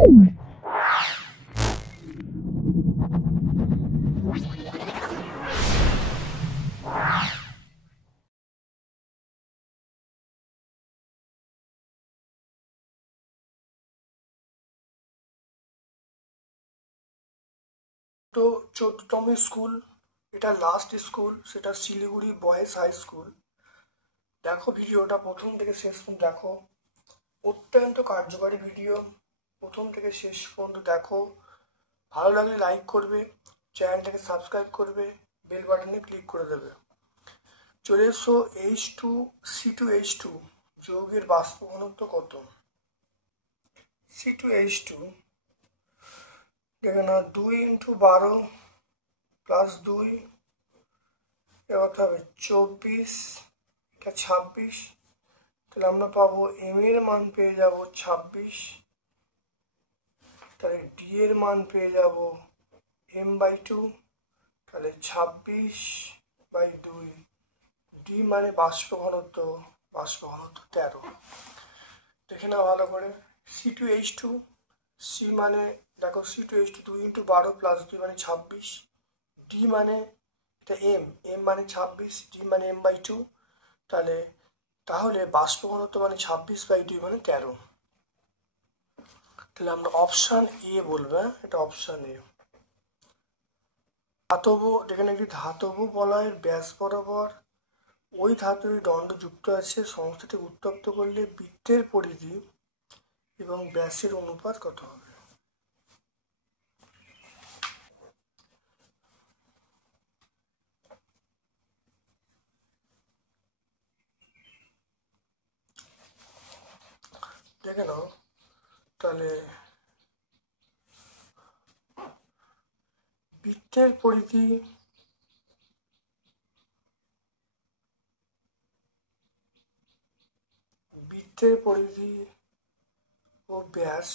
তো 14তম স্কুল, এটা last school, সেটা শিলিগুড়ি বয়েজ হাই স্কুল। দেখো ভিডিওটা প্রথম থেকে শেষ পর্যন্ত দেখো, অত্যন্ত কার্যকারী ভিডিও। প্রথম থেকে শেষ পর্যন্ত দেখো, ভালো লাগলে লাইক করবে, চ্যানেলটাকে সাবস্ক্রাইব করবে, বেল বাটনে ক্লিক করে দেবে। চলে এসো H2C2H2 যৌগের বাষ্প ঘনত্ব কত। C2H2 দেখে না, 2 × 12 + 2 এবার হবে 24, এটা 26। তাহলে আমরা পাবো m এর মান পেয়ে যাব 26, তাহলে d এর মান পেয়ে যাব m/2, তাহলে 26/2। d মানে বাষ্প ঘনত্ব 13। দেখে নাও ভালো করে। C2H2, C মানে দেখো C2H2 2 × 12 + 2 মানে 26, d মানে এটা m মানে 26, d মানে m/2, তাহলে বাষ্প ঘনত্ব মানে 26/2 মানে 13। তাহলে আমরা অপশান এ বলবো, এটা অপশান এ। ধাতব, এখানে একটি ধাতব বলয়ের ব্যাস বরাবর ওই ধাতুর দণ্ড যুক্ত আছে, সংস্থাটি উত্তপ্ত করলে বৃত্তের পরিধি এবং ব্যাসের অনুপাত কত হবে। দেখে নাও, তাহলে বৃত্তের পরিধি ও ব্যাস,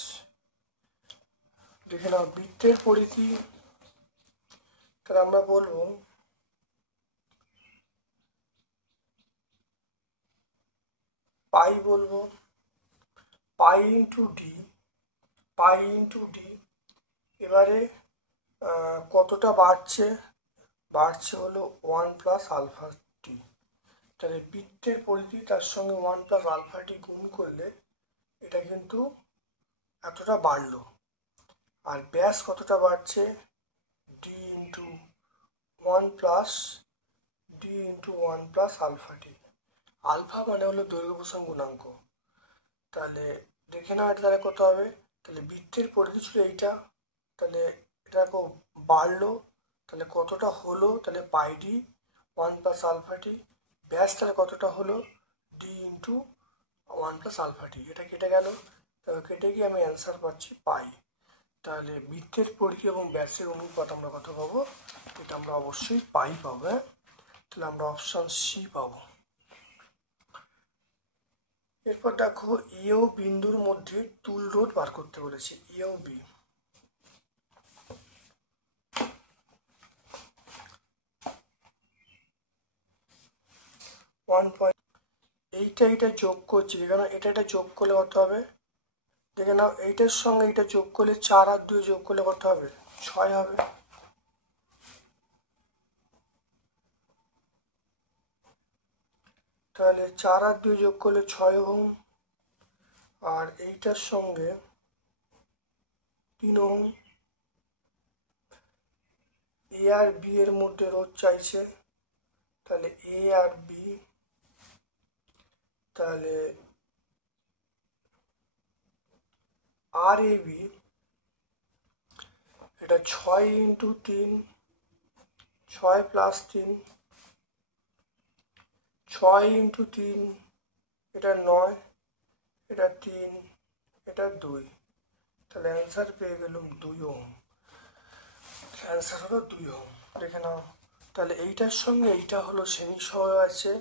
দেখে নাও বৃত্তের পরিধি, তাহলে আমরা বলবো পাই, বলবো পাই × d। এবারে কতটা বাড়ছে হলো 1 + α_t। তাহলে বৃত্তের পরিধি তার সঙ্গে 1 + α_t গুণ করলে এটা কিন্তু এতটা বাড়লো। আর ব্যাস কতটা বাড়ছে, d × 1 + α_t। আলফা মানে হলো দৈর্ঘ্য প্রসারণ গুণাঙ্ক। তাহলে দেখে নাও এটা তাহলে কত হবে। তাহলে বৃত্তের পরিধি ছিল এইটা, তাহলে এটা দেখো বাড়লো, তাহলে কতটা হলো, তাহলে πd 1 + α_t। ব্যাস তাহলে কতটা হলো, d × 1 + α_t। এটা কেটে গেল, কেটে গিয়ে আমি অ্যান্সার পাচ্ছি পাই। তাহলে বৃত্তের পরিধি এবং ব্যাসের অনুপাত আমরা কত পাবো, এটা আমরা অবশ্যই পাই পাবো। তাহলে আমরা অপশান সি পাবো। এরপর দেখো এ ও বিন্দুর মধ্যে তুল রোধ বার করতে বলেছে, এ ও বি। এইটা যোগ করছি, দেখে নাও এটা যোগ করলে কত হবে। দেখে নাও এইটার সঙ্গে এইটা যোগ করলে 4 আর 2 যোগ করলে কত হবে, 6 হবে। তাহলে 4 আর 2 যোগ করলে 6 ওহম, আর এইটার সঙ্গে 3 ওহম। এ আর বি এর মধ্যে রোধ চাইছে, তাহলে এ আর বি, তাহলে আর এ বি, এটা 6 × 3, 6 + 3, 6 × 3, এটা 9, এটা 3, এটা 2। তাহলে অ্যান্সার পেয়ে গেলাম 2 ওহম। অ্যান্সার হলো 2 ওহম। দেখে নাও, তাহলে এইটার সঙ্গে এইটা হলো শ্রেণী সময় আছে,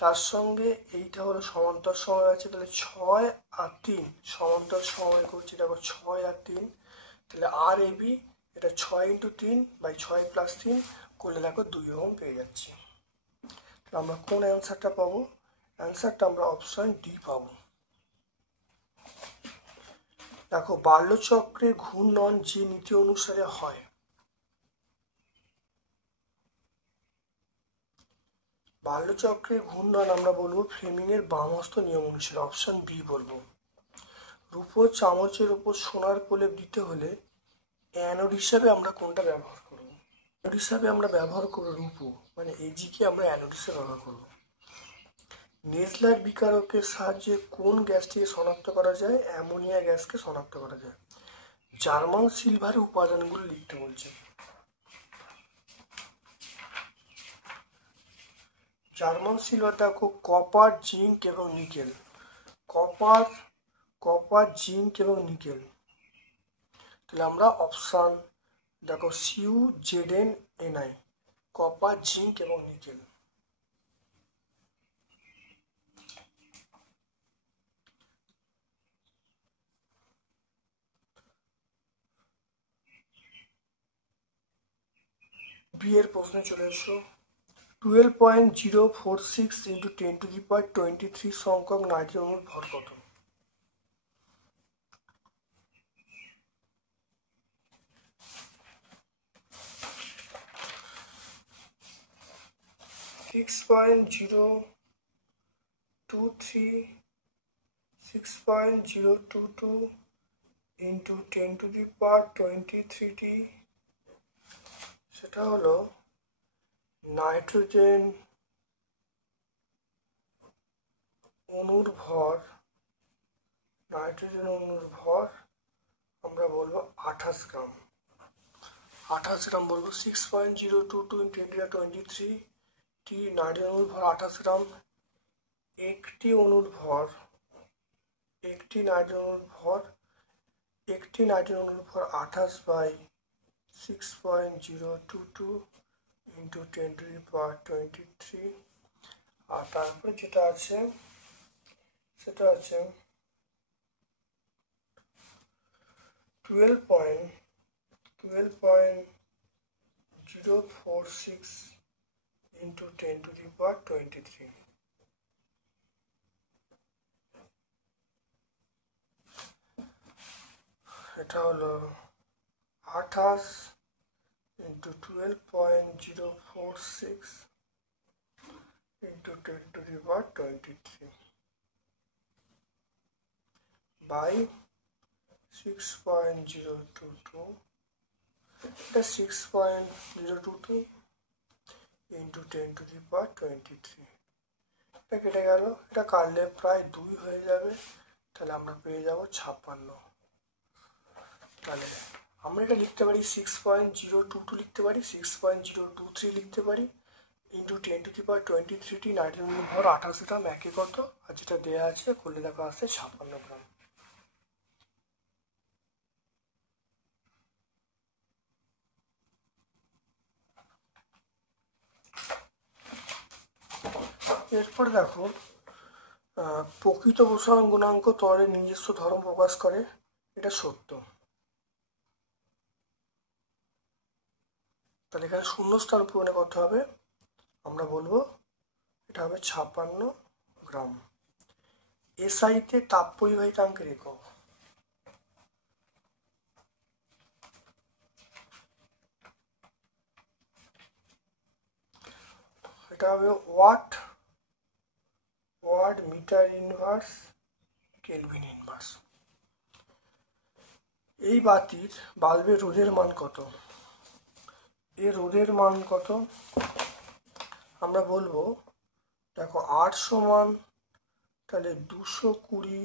তার সঙ্গে এইটা হলো সমান্তর সময় আছে। তাহলে 6 আর 3 সমান্তর সময় করছি, দেখো 6 আর 3, তাহলে আর এ বি এটা 6 × 3/6 + 3 করলে দেখো 2 ওহম পেয়ে যাচ্ছি। আমরা কোন অ্যান্সারটা পাবো, অ্যান্সারটা আমরা অপশন ডি পাবো। দেখো বাল্যচক্রের ঘূর্ণন যে নীতি অনুসারে হয়, বাল্যচক্রের ঘূর্ণন আমরা বলবো ফ্লেমিংয়ের বামহস্ত নিয়ম অনুসারে, অপশন বি বলবো। রূপোর চামচের উপর সোনার প্রলেপ দিতে হলে অ্যানোড হিসাবে আমরা কোনটা ব্যবহার করব? অ্যানোড হিসাবে আমরা ব্যবহার করব রূপো, মানে এজিকে আমরা অ্যানোড হিসাবে ব্যবহার করব। নেজলার বিকারকের সাহায্যে কোন গ্যাসটিকে শনাক্ত করা যায়? অ্যামোনিয়া গ্যাসকে শনাক্ত করা যায়। জার্মান সিলভারের উপাদানগুলো লিখতে বলছে। জার্মান সিলভার দেখো কপার, জিঙ্ক এবং নিকেল। কপার, জিঙ্ক এবং নিকেল। তাহলে আমরা অপশান দেখো CuZnNi, কপার, জিঙ্ক এবং নিকেল। বিয়ের প্রশ্নে চলে এসো। 12.046 × 10⁻23 সংখ্যক নাইট্রোজেন অণুর ভর কত? 6.022 × 10⁻23টি, সেটা হলো নাইট্রোজেন অণুর ভর। নাইট্রোজেন অণুর ভর আমরা বলবো 28 গ্রাম। 28 গ্রাম বলবো। 6.022 × 10⁻23টি নাইট্রোজেন অণুর ভর 28 গ্রাম। একটি নাইট্রোজেন অণুর ভর 28/6.022 × 10⁻23। আর তারপরে যেটা আছে সেটা আছে 12.046 × 10⁻23। এটা হলো 28 × 12.046 × 10⁻23 বাই 6.022। এটা 6.022 × 10⁻23। এটা কেটে গেল, এটা কাটলে প্রায় 2 হয়ে যাবে, তাহলে আমরা পেয়ে যাব 56। তাহলে আমরা এটা লিখতে পারি 6.022 লিখতে পারি, 6.023 লিখতে পারি, × 10⁻23টি নাইট্রোজেন ভর 28 গ্রাম, একে কত, আর যেটা দেওয়া আছে করলে দেখা আসছে 56 গ্রাম। এরপর দেখো প্রকৃত প্রসারণ গুণাঙ্ক তরলের নিজস্ব ধর্ম প্রকাশ করে, এটা সত্য। তাহলে এখানে শূন্যস্থান পূরণে কত হবে? আমরা বলবো এটা হবে 56 গ্রাম। এসআইতে তাপ পরিবাহিতাঙ্কের একক। এটা হবে watt metre inverse kelvin inverse. এই বাল্বের রোধের মান কত? এর রোধের মান কত? আমরা বলবো দেখো 8 সমান তাহলে 220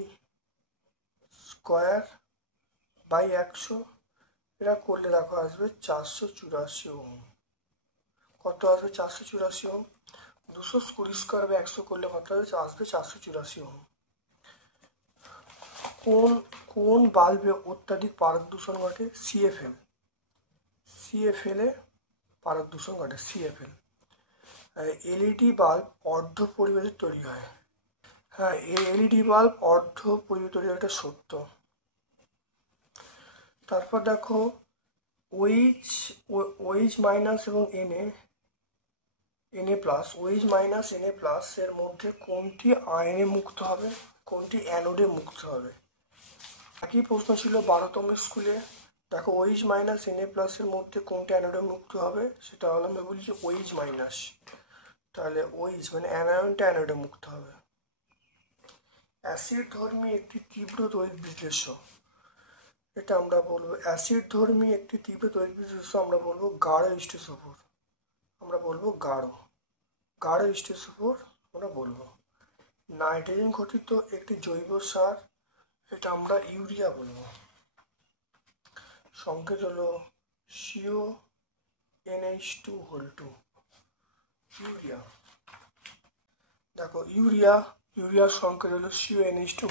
স্কোয়ার বাই 100, এটা করলে দেখো আসবে 484 ওহম। কত আসবে? 484 ওহম। 220 স্কোয়ার বাই 100 করলে কত আসবে? 484 ওহম। কোন বাল্বে অত্যাধিক পারদ দূষণ ঘটে? CFL এ পারদ দূষণ ঘটে, CFL। এলইডি বাল্ব অর্ধ পরিবাহিত তৈরি হয়। হ্যাঁ, এলইডি বাল্ব অর্ধ পরিবাহিত তৈরি হয়, এটা সত্য। তারপর দেখো OH মাইনাস এবং Na plus, OH minus Na plus এর মধ্যে কোনটি আয়নে মুক্ত হবে, কোনটি অ্যানোডে মুক্ত হবে? একই প্রশ্ন ছিল 12তম স্কুলে। দেখো OH মাইনাস Na প্লাসের মধ্যে কোনটা অ্যানোডে মুক্ত হবে, সেটা হলো আমি বলি যে OH মাইনাস। তাহলে OH মানে অ্যানায়নটা অ্যানোডে মুক্ত হবে। অ্যাসিড ধর্মী একটি তীব্র তড়িৎ বিশ্লেষ্য, এটা আমরা বলবো অ্যাসিড ধর্মী একটি তীব্র তড়িৎ বিশ্লেষ্য আমরা বলবো গাঢ় স্টেসোফোর। আমরা বলবো গাঢ় স্টেসোফোর আমরা বলবো। নাইট্রোজেন ঘটিত একটি জৈব সার, এটা আমরা ইউরিয়া বলবো। সংকেত হলো CONH2 ইউরিয়া। দেখো ইউরিয়ার সংকেত হলো CONH2।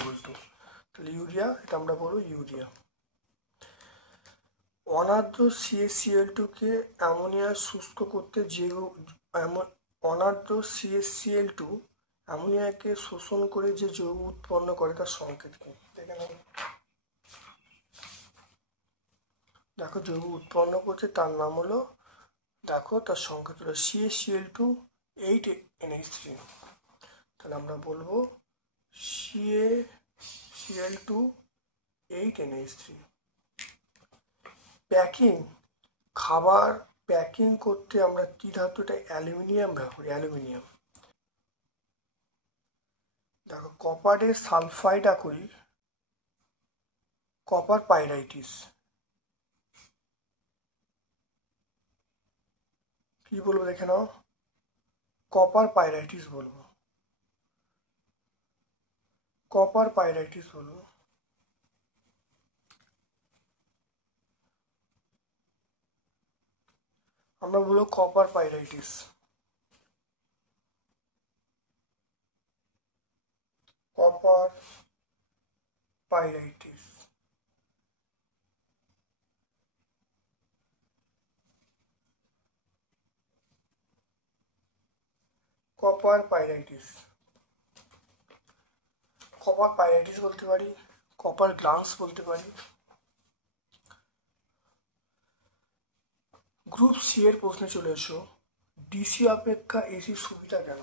তাহলে ইউরিয়া, এটা আমরা বলবো ইউরিয়া। অনার্দ্র CaCl2 কে অ্যামোনিয়া শুষ্ক করতে অনার্দ্র CaCl2 অ্যামোনিয়াকে শোষণ করে যে যৌগ উৎপন্ন করে তার সংকেত কি? দেখে নাও। দেখো যৌগ উৎপন্ন করছে তার নাম হলো, দেখো তার সংকেত হলো CaCl2 8NH3। তাহলে আমরা বলবো CaCl2 8NH3। খাবার প্যাকিং করতে আমরা কি ধাতুটা অ্যালুমিনিয়াম ব্যবহার করি, অ্যালুমিনিয়াম। দেখো কপারের সালফাইড আকরিক কপার পাইরাইটিস, কি বলবো দেখে নাও, কপার পাইরাইটিস বলবো, কপার পাইরাইটিস বলবো। আমরা বলবো copper pyrites. Copper pyrites. Copper pyrites, copper pyrites বলতে পারি, কপার গ্লান্স বলতে পারি। গ্রুপ সি এর প্রশ্নে চলে এসো, ডিসি অপেক্ষা এসি সুবিধা কেন?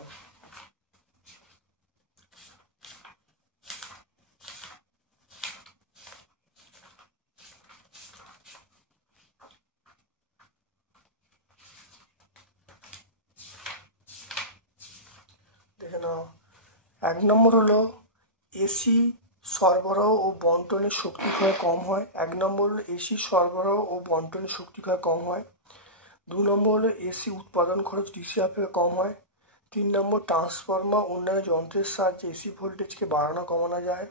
দেখে নাও। 1 নম্বর হলো এসি সরবরাহ ও বন্টনের শক্তি ক্ষয় কম হয়। 1 নম্বর হলো এসি সরবরাহ ও বন্টনের শক্তি ক্ষয় কম হয়। 2 নম্বর হলো এসি উৎপাদন খরচ ডিসি অপেক্ষা কম হয়। 3 নম্বর ট্রান্সফর্মার অন্যান্য যন্ত্রের সাহায্যে এসি ভোল্টেজকে বাড়ানো কমানো যায়।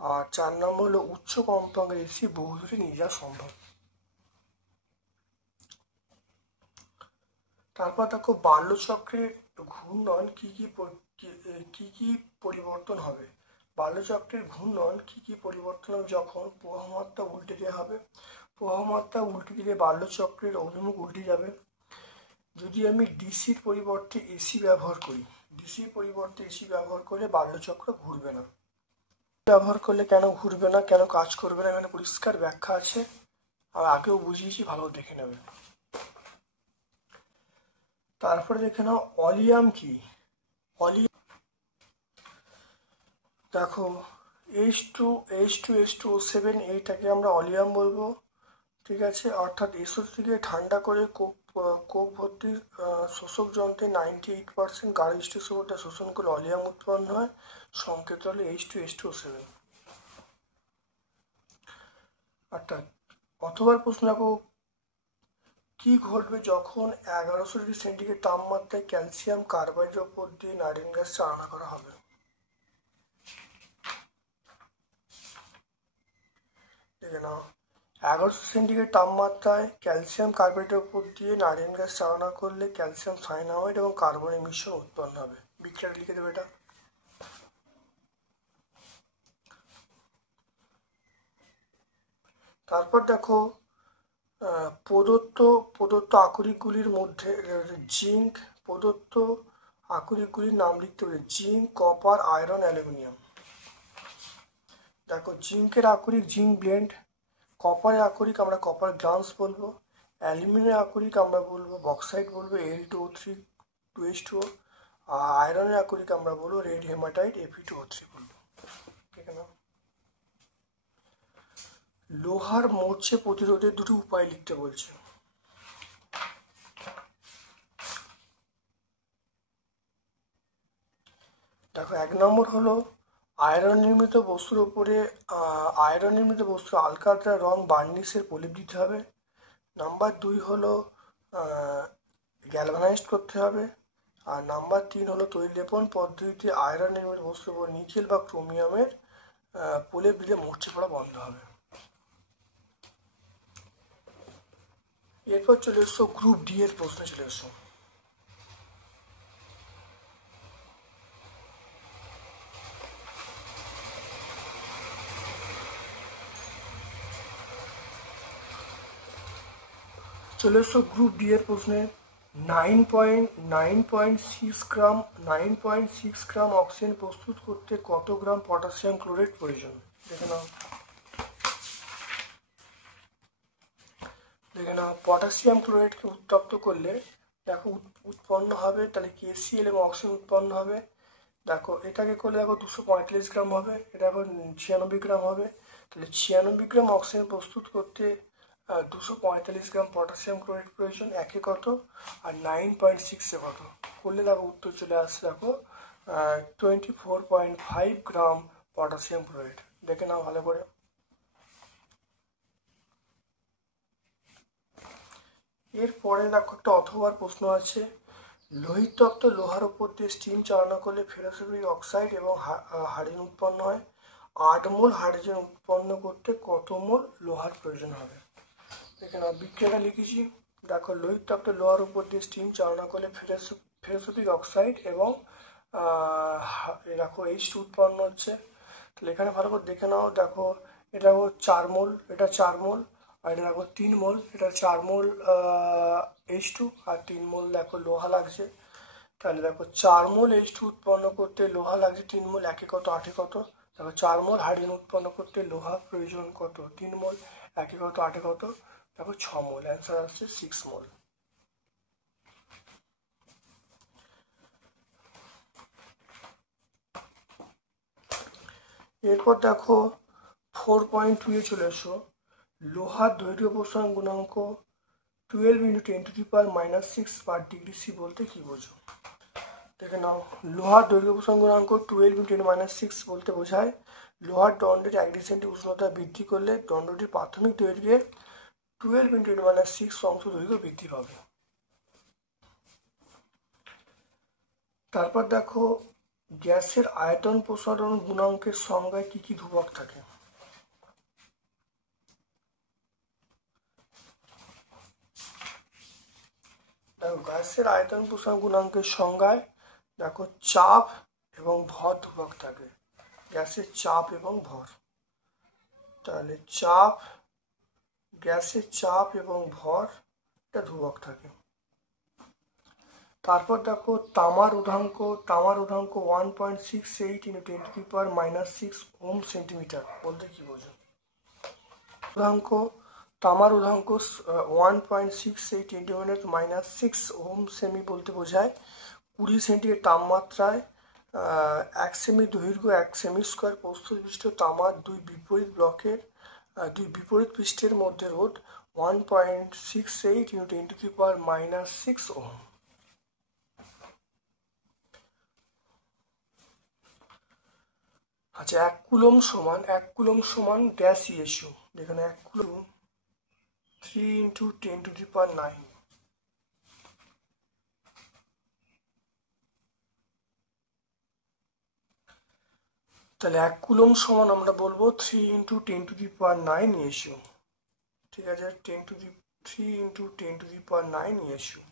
আর 4 নম্বর হলো উচ্চ কম্পাঙ্কের এসি বহুদূরে নিয়ে যাওয়া সম্ভব। তারপর দেখো বাল্যচক্রের ঘূর্ণন কি কি পরিবর্তন হবে। বাল্যচক্রের ঘূর্ণন কি পরিবর্তন হবে, যখন প্রবাহমাত্রা উল্টে দেওয়া হবে। প্রবাহমাত্রা উল্টে দিলে বাল্যচক্রের অভিমুখ উল্টে যাবে। যদি আমি ডিসির পরিবর্তে এসি ব্যবহার করি, ডিসির পরিবর্তে এসি ব্যবহার করলে বাল্যচক্র ঘুরবে না। ব্যবহার করলে কেন ঘুরবে না, কেন কাজ করবে না, এখানে পরিষ্কার ব্যাখ্যা আছে, আর আগেও বুঝিয়েছি, ভালো দেখে নেবে। তারপরে দেখে নাও অলিয়াম কি। অলিয়াম দেখো H2SO7 এইটাকে আমরা অলিয়াম বলবো, ঠিক আছে। অর্থাৎ এসও থেকে ঠান্ডা করে কোক ভর্তি শোষক যন্ত্রে 98% গাঢ় স্টেসোটা শোষণ করে অলিয়াম উৎপন্ন হয়, সংকেত হলো H2SO7। অর্থাৎ অথবা প্রশ্ন দেখো, কি ঘটবে যখন 1100 ডিগ্রি সেন্টিগ্রেড তাপমাত্রায় ক্যালসিয়াম কার্বাইডের উপর দিয়ে নাইট্রোজেন গ্যাস চালনা করা হবে। দেখে নাও, 1100 সেন্টিগ্রেড তাপমাত্রায় ক্যালসিয়াম কার্বাইডের উপর দিয়ে নাইট্রোজেন গ্যাস চালনা করলে ক্যালসিয়াম সায়ানাইড এবং কার্বনের মিশ্রণ উৎপন্ন হবে। বিক্রিয়াটা লিখে দেবে এটা। তারপর দেখো প্রদত্ত আকরিকগুলির মধ্যে জিঙ্ক, প্রদত্ত আকরিকগুলির নাম লিখতে হবে, জিঙ্ক, কপার, আয়রন, অ্যালুমিনিয়াম। দেখো জিঙ্কের আকরিক জিঙ্ক ব্লেন্ড, কপারের আকরিক আমরা কপার গ্লান্স বলবো, অ্যালুমিনিয়াম আকরিক আমরা বলবো বক্সাইট বলবো Al2O3 2H2O, আর আয়রনের আকরিক আমরা বলবো রেড হেমাটাইট Fe2O3 বলবো। ঠিক আছে না? লোহার মরচে প্রতিরোধের দুটি উপায় লিখতে বলছে। দেখো 1 নম্বর হলো আয়রন নির্মিত বস্তুর উপরে আলকাতরা রং বার্নিশের প্রলেপ দিতে হবে। নাম্বার 2 হলো গ্যালভানাইজড করতে হবে। আর নাম্বার 3 হলো তৈললেপন পদ্ধতিতে আয়রন নির্মিত বস্তুর উপর নিকেল বা ক্রোমিয়ামের প্রলেপ দিলে মরচে পড়া বন্ধ হবে। এরপর চলে এসো গ্রুপ ডি এর প্রশ্নে চলে এসো। গ্রুপ ডি এর প্রশ্নে 9.6 গ্রাম অক্সিজেন প্রস্তুত করতে কত গ্রাম পটাশিয়াম ক্লোরাইড প্রয়োজন? দেখে নাও পটাশিয়াম ক্লোরাইডকে উত্তপ্ত করলে দেখো উৎপন্ন হবে, তাহলে KCl এবং অক্সিজেন উৎপন্ন হবে। দেখো এটাকে করলে দেখো 245 গ্রাম হবে, এটা দেখো 96 গ্রাম হবে। তাহলে 96 গ্রাম অক্সিজেন প্রস্তুত করতে 245 গ্রাম পটাশিয়াম ক্লোরাইড প্রয়োজন। একে কত আর 9.6 কত করলে দেখো উত্তর চলে আসছে দেখো 24.5 গ্রাম পটাশিয়াম ক্লোরাইড। দেখে নাও ভালো করে। এরপরে দেখো একটা অথবার প্রশ্ন আছে, লোহিত তপ্ত লোহার উপর দিয়ে স্টিম চালনা করলে ফেরোসুলফিক অক্সাইড এবং হাইড্রোজেন উৎপন্ন হয়। 8 মোল হাইড্রোজেন উৎপন্ন করতে কত মোল লোহার প্রয়োজন হবে? দেখে নাও বিক্রিয়াটা লিখেছি। দেখো লোহিত তপ্ত লোহার উপর দিয়ে স্টিম চালনা করলে ফেরোসুলফিক অক্সাইড এবং দেখো H2 উৎপন্ন হচ্ছে। তাহলে এখানে ভালো করে দেখে নাও। দেখো এটা 4 মোল, এটা 4 মোল, আর এটা দেখো 3 মোল, এটা 4 মোল H2 আর 3 মোল দেখো লোহা লাগছে। তাহলে দেখো 4 মোল H2 উৎপন্ন করতে লোহা লাগছে 3 মোল, একে কত 8 কত। দেখো 4 মোল হাইড্রোজেন উৎপন্ন করতে লোহা প্রয়োজন কত 3 মোল, একে কত 8 কত। দেখো 6 মোল, অ্যান্সার আসছে 6 মোল। এরপর দেখো 4.2 চলে এসো। লোহার দৈর্ঘ্য প্রসারণ গুণাঙ্ক 12 × 10⁻⁻6 পার ডিগ্রি সি বলতে কি বোঝো? দেখে নাও, লোহার দৈর্ঘ্য প্রসারণ গুণাঙ্ক 12 × 10⁻6 বলতে বোঝায় লোহার দণ্ডের 1 ডিগ্রি সেন্টি উষ্ণতা বৃদ্ধি করলে দণ্ডটির প্রাথমিক দৈর্ঘ্যের 12 × 10⁻6 অংশ দৈর্ঘ্য বৃদ্ধি পাবে। তারপর দেখো গ্যাসের আয়তন প্রসারণ গুণাঙ্কের সংজ্ঞায় কি কি ধ্রুবক থাকে? দেখো গ্যাসের আয়তন প্রসারণ গুণাঙ্কের সংজ্ঞায় দেখো চাপ এবং ভর ধ্রুবক থাকে। গ্যাসের চাপ এবং ভর, তাহলে গ্যাসের চাপ এবং ভর এটা ধ্রুবক থাকে। তারপর দেখো তামার রোধাঙ্ক 1.68 × 10⁻⁻6 ওহম সেন্টিমিটার বলতে কি বোঝো? তামার রোধাঙ্ক 1.68 × 10⁻⁻6 ওহম সেমি বলতে বোঝায় 20 সেন্টিগ্রেড তাপমাত্রায় 1 সেমি দৈর্ঘ্য 1 সেমি স্কোয়ার প্রস্থ বিশিষ্ট তামার দুই বিপরীত পৃষ্ঠের মধ্যে রোধ 1.68 × 10⁻⁻6 ওহম। আচ্ছা, 1 কুলম সমান ড্যাশ ইএসইউ। যেখানে 1 কুলম 3 × 10⁹। তাহলে 1 কুলম সমান আমরা বলবো 3 × 10⁹ ইএসইউ। ঠিক আছে, 3 × 10⁹ ইএসইউ।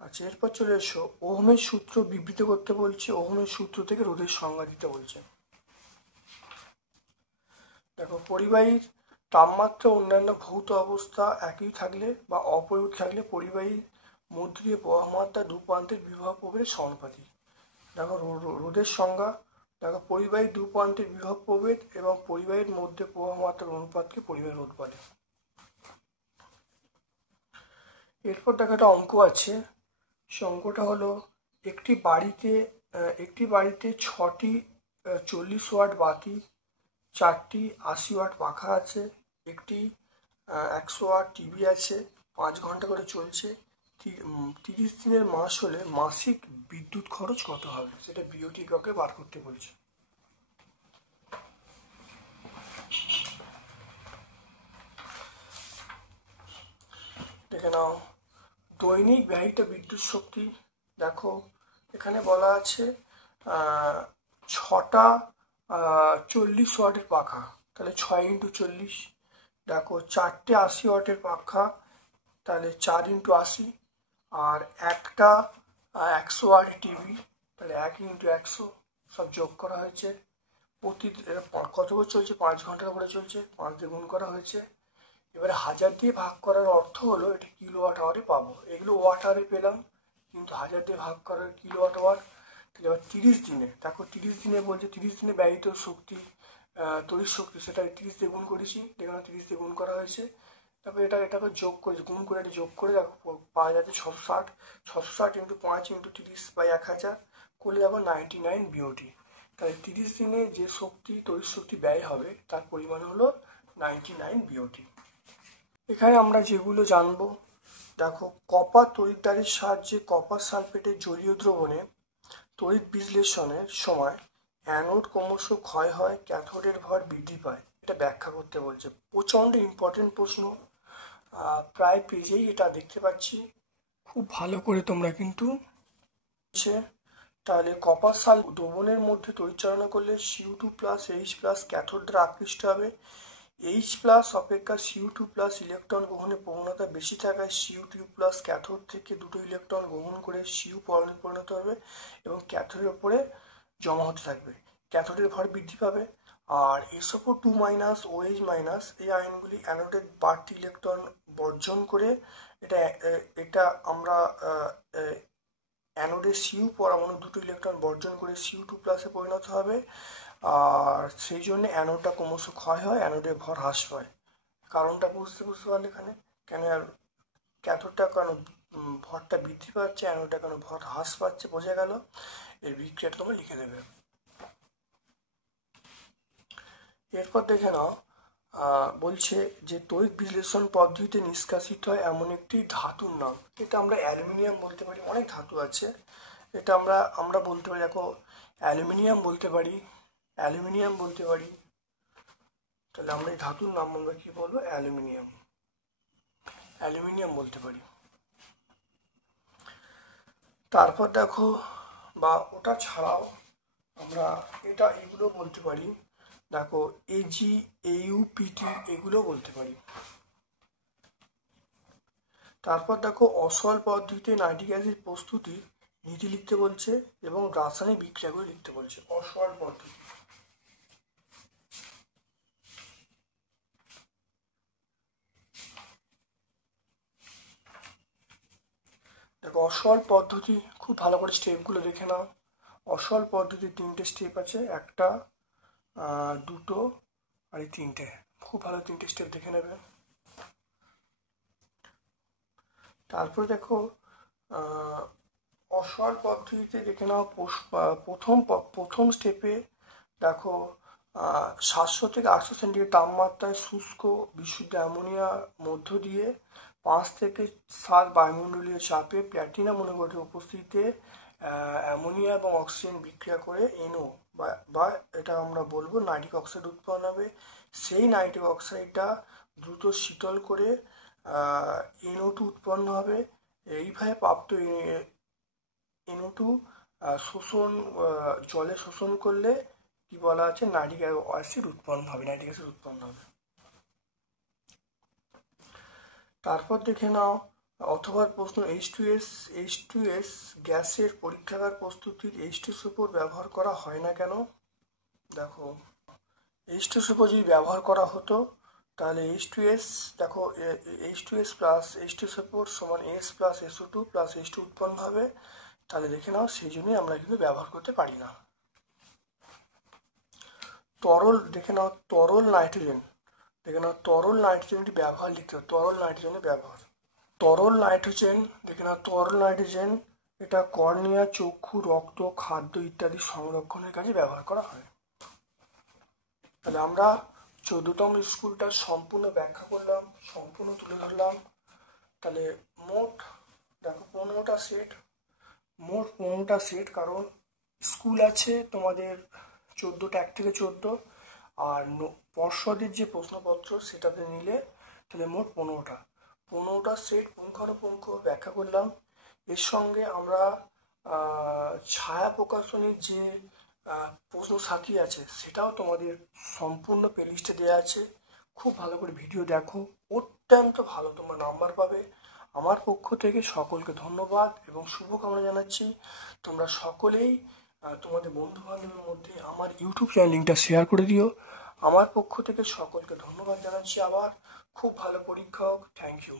আচ্ছা, এরপর চলে এসো ওহমের সূত্র বিবৃত করতে বলছে। ওহমের সূত্র থেকে রোধের সংজ্ঞা দিতে বলছে। দেখো পরিবাহীর তাপমাত্রা অন্যান্য ভৌত অবস্থা একই থাকলে বা অপরিবর্তিত থাকলে পরিবাহীর মধ্য দিয়ে প্রবাহ মাত্রা দু প্রান্তের বিভব প্রভেদের সমানুপাতিক। দেখো রোধের সংজ্ঞা, দেখো পরিবাহীর দু প্রান্তের বিভব প্রভেদ এবং পরিবাহীর মধ্যে প্রবাহ মাত্রার অনুপাতকে পরিবাহী রোধ বলে। এরপর দেখো একটা অঙ্ক আছে। সে অঙ্কটা হলো একটি বাড়িতে 6টি 40 ওয়াট বাতি 4টি 80 ওয়াট পাখা আছে, একটি 100 ওয়াট টিভি আছে, 5 ঘন্টা করে চলছে। 30 দিনের মাস হলে মাসিক বিদ্যুৎ খরচ কত হবে, সেটা বিওটি কাউকে বার করতে বলছে। দেখে নাও দৈনিক ব্যয়িত বিদ্যুৎ শক্তি। দেখো এখানে বলা আছে 6টা 40 ওয়াটের পাখা, তাহলে 6 × 40। দেখো 4টে 80 ওয়াটের পাখা, তাহলে 4 × 80। আর একটা 100 ওয়াটের টিভি, তাহলে 1 × 100, সব যোগ করা হয়েছে। কত করে চলছে, 5 ঘন্টা করে চলছে, 5 দিয়ে গুণ করা হয়েছে। এবারে 1000 দিয়ে ভাগ করার অর্থ হলো এটা কিলোওয়াট আওয়ারে পাবো, এগুলো ওয়াট আওয়ারে পেলাম, কিন্তু 1000 দিয়ে ভাগ করার কিলোওয়াট আওয়ার। তাহলে এবার 30 দিনে, দেখো 30 দিনে বলছে 30 দিনে ব্যয়িত শক্তি, তড়িৎ শক্তি, সেটা 30 দিয়ে গুণ করেছি, দেখুন 30 দিয়ে গুণ করা হয়েছে। তারপরে এটাকে যোগ করেছি, গুণ করে এটা যোগ করে দেখো পাওয়া যাচ্ছে 660। 660 × 5 × 30/1000 করলে দেখো 99 বিওটি। তাহলে 30 দিনে যে শক্তি, তড়িৎ শক্তি ব্যয় হবে তার পরিমাণ হলো 99 বিওটি। এখানে আমরা যেগুলো জানবো, দেখো কপার তড়িৎদ্বারের সাহায্যে কপার সালফেটের জলীয় দ্রবণে তড়িৎ বিশ্লেষণের সময় অ্যানোড ক্রমশ ক্ষয় হয়, ক্যাথোডের ভর বৃদ্ধি পায়, এটা ব্যাখ্যা করতে বলছে। প্রচণ্ড ইম্পর্টেন্ট প্রশ্ন, প্রায় পেজেই এটা দেখতে পাচ্ছি, খুব ভালো করে তোমরা কিন্তু। তাহলে কপার সাল দ্রবণের মধ্যে তড়িৎচালনা করলে Cu2+H+ ক্যাথোড দ্বারা আকৃষ্ট হবে। H+ অপেক্ষা Cu2+ ইলেকট্রন গ্রহণের প্রবণতা বেশি থাকায় Cu2+ ক্যাথোড থেকে দুটো ইলেকট্রন গ্রহণ করে Cu পরমাণু পরিণত হবে এবং ক্যাথোডের ওপরে জমা হতে থাকবে, ক্যাথোডের ভর বৃদ্ধি পাবে। আর SO2- OH- এই আয়নগুলি অ্যানোডের বাড়তি ইলেকট্রন বর্জন করে এটা আমরা অ্যানোডের Cu পরমাণু দুটো ইলেকট্রন বর্জন করে Cu2+ পরিণত হবে, আর সেই জন্য অ্যানোডটা ক্রমশ ক্ষয় হয়, অ্যানোডের ভর হ্রাস পায়। কারণটা বুঝতে পারলে এখানে কেন ক্যাথোডটা কেন ভরটা বৃদ্ধি পাচ্ছে, অ্যানোডটা কেন ভর হ্রাস পাচ্ছে, বোঝা গেল। এর বিক্রিয়াটা তোমরা লিখে দেবে। এরপর দেখে নাও, বলছে যে তড়িৎ বিশ্লেষণ পদ্ধতিতে নিষ্কাশিত হয় এমন একটি ধাতুর নাম। এটা আমরা অ্যালুমিনিয়াম বলতে পারি, অনেক ধাতু আছে, এটা আমরা বলতে পারি, দেখো অ্যালুমিনিয়াম বলতে পারি, অ্যালুমিনিয়াম বলতে পারি। তাহলে আমরা এই ধাতুর নাম আমরা কি বলবো, অ্যালুমিনিয়াম, অ্যালুমিনিয়াম বলতে পারি। তারপর দেখো, বা ওটা ছাড়াও আমরা এগুলো বলতে পারি, দেখো Ag, AuPt এগুলো বলতে পারি। তারপর দেখো অসল পদ্ধতিতে নাইট্রিক অ্যাসিড প্রস্তুতির নীতি লিখতে বলছে এবং রাসায়নিক বিক্রিয়াগুলো লিখতে বলছে। অসল পদ্ধতি, দেখো অসল পদ্ধতি খুব ভালো করে স্টেপগুলো দেখে নাও। অসল পদ্ধতির 3টে স্টেপ আছে, 1টা 2টো আর এই 3টে, খুব ভালো 3টে স্টেপ দেখে নেবে। তারপর দেখো অসল পদ্ধতিতে দেখে নাও, প্রথম স্টেপে দেখো 700 থেকে 800 সেন্টিগ্রেড তাপমাত্রায় শুষ্ক বিশুদ্ধ অ্যামোনিয়ার মধ্য দিয়ে 5 থেকে 7 বায়ুমণ্ডলীয় চাপে প্ল্যাটিনাম অনুঘটের উপস্থিতিতে অ্যামোনিয়া এবং অক্সিজেন বিক্রিয়া করে NO বা এটা আমরা বলবো নাইট্রিক অক্সাইড উৎপন্ন হবে। সেই নাইট্রিক অক্সাইডটা দ্রুত শীতল করে NO2 উৎপন্ন হবে। এইভাবে প্রাপ্ত NO2 জলে শোষণ করলে কি বলা আছে, নাইট্রিক অ্যাসিড উৎপন্ন হবে, নাইট্রিক অ্যাসিড উৎপন্ন হবে। তারপর দেখে নাও অথবা প্রশ্ন, H2S গ্যাসের পরীক্ষাগার প্রস্তুতির H2SO4 ব্যবহার করা হয় না কেন? দেখো H2SO4 যদি ব্যবহার করা হতো তাহলে H2S, দেখো H2S প্লাস H2SO4 সমান S plus SO2 plus H2 উৎপন্ন হবে। তাহলে দেখে নাও সেই জন্যই আমরা কিন্তু ব্যবহার করতে পারি না। তরল দেখে নাও, তরল নাইট্রোজেন দেখে নাও, তরল নাইট্রোজেনটি ব্যবহার লিখতে হবে, তরল নাইট্রোজেনের ব্যবহার। তরল নাইট্রোজেন দেখে নাও, তরল নাইট্রোজেন এটা কর্নিয়া, চক্ষু, রক্ত, খাদ্য ইত্যাদি সংরক্ষণের কাজে ব্যবহার করা হয়। তাহলে আমরা 14তম স্কুলটা সম্পূর্ণ ব্যাখ্যা করলাম, সম্পূর্ণ তুলে ধরলাম। তাহলে মোট দেখো 15টা সেট, মোট 15টা সেট, কারণ স্কুল আছে তোমাদের 14টা, 1 থেকে 14, আর পর্ষদের যে প্রশ্নপত্র সেটাতে নিলে তাহলে মোট 15টা সেট পুঙ্খানুপুঙ্খ ব্যাখ্যা করলাম। এর সঙ্গে আমরা ছায়া প্রকাশনীর যে প্রশ্ন সাথী আছে সেটাও তোমাদের সম্পূর্ণ প্লেলিস্টে দেওয়া আছে, খুব ভালো করে ভিডিও দেখো, অত্যন্ত ভালো তোমরা নাম্বার পাবে। আমার পক্ষ থেকে সকলকে ধন্যবাদ এবং শুভকামনা জানাচ্ছি। তোমরা সকলেই তোমাদের বন্ধু বান্ধবের মধ্যে আমার ইউটিউব চ্যানেল লিঙ্কটা শেয়ার করে দিও। আমার পক্ষ থেকে সকলকে ধন্যবাদ জানাচ্ছি। আবার খুব ভালো পরীক্ষা হোক। Thank you.